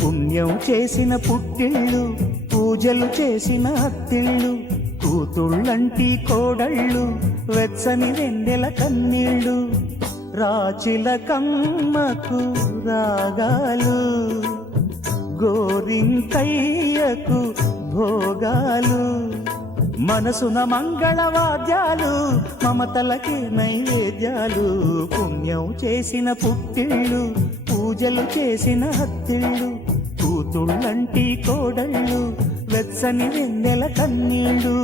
పుణ్యం చేసిన పుట్టిళ్ళు, పూజలు చేసిన అత్తిళ్ళు, కూతుళ్ళంటి కోడళ్ళు, వెచ్చని వెన్నెల కన్నీళ్ళు, రాచిల కమ్మకు రాగాలు, గోరింకయ్యకు భోగాలు, మనసున మంగళవాద్యాలు, మమతలకి నైవేద్యాలు. పుణ్యం చేసిన పుట్టిళ్ళు, పూజలు చేసిన హత్తిళ్ళు, కూతుళ్ళంటి కోడళ్ళు, వెచ్చని వెన్నెల కన్నీళ్ళు.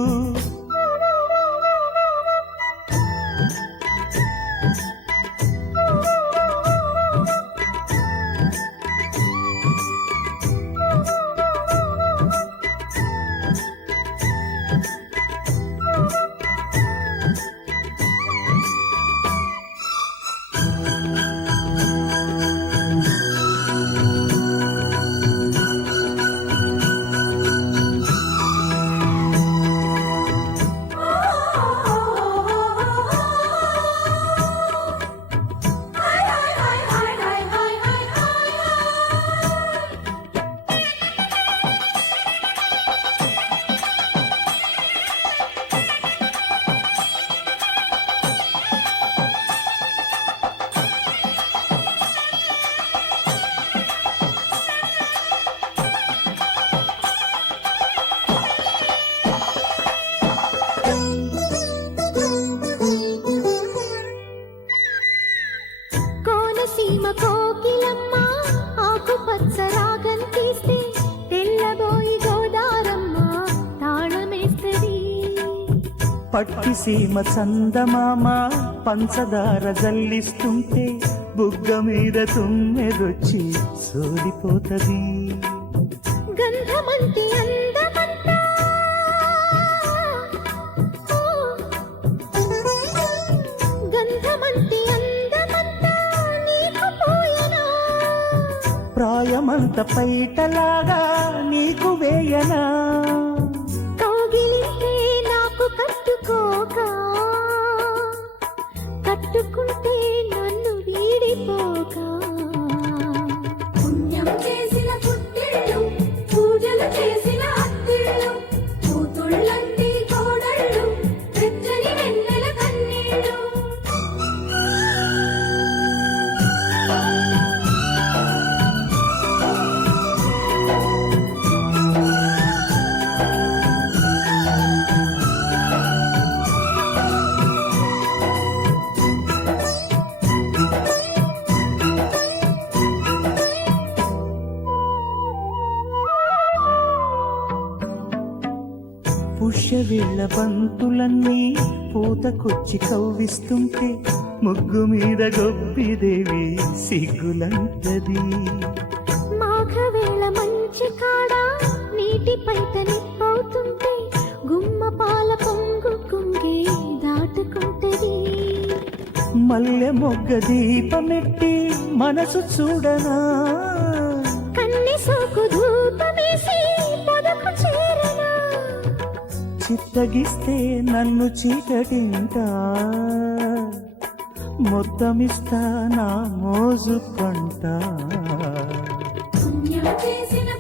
సీమ కోకిలమ్మ ఆకుపచ్చ రాగం తీస్తే, తెల్లబోయి గోదారమ్మ తాళమేస్తది. పట్టి సీమ చందమామ పంచదార జల్లిస్తుంటే, బుగ్గ మీద తుమ్మెదొచ్చి సోలిపోతది. గంధమంటే అందమంతా గంధమంటే ప్రాయమంత పైటలాగా నీకు వేయనా, కౌగిలింటే నాకు కట్టుకోక, కట్టుకుంటే నన్ను వీడిపోక. పుణ్యం చేసిన పుట్టిళ్ళు, పూజలు చేసిన అత్తిళ్ళు, కూతుళ్ళంటి కోడళ్ళు, వెచ్చని వెన్నెల కన్నీళ్ళు. పుష్యవేళ బంతులన్నీ పూతకొచ్చి కవ్విస్తుంటే, ముగ్గు మీద గొప్పిదేవి సిగ్గులంటది. మాఘవేళ మంచి కాడ నీటి పైట నిప్పవుతుంటే, గుమ్మ పాల పొంగు కుంగే దాటుకుంటది. మల్లె మొగ్గ దీపమెట్టి మనసు చూడనా, కన్ని సోకు ధూపమేసి పొదకు చేరనా, చిత్తగిస్తే నన్ను చీకటింటా, మొత్తమిస్తా నా మోజు పంట. పుణ్యం చేసిన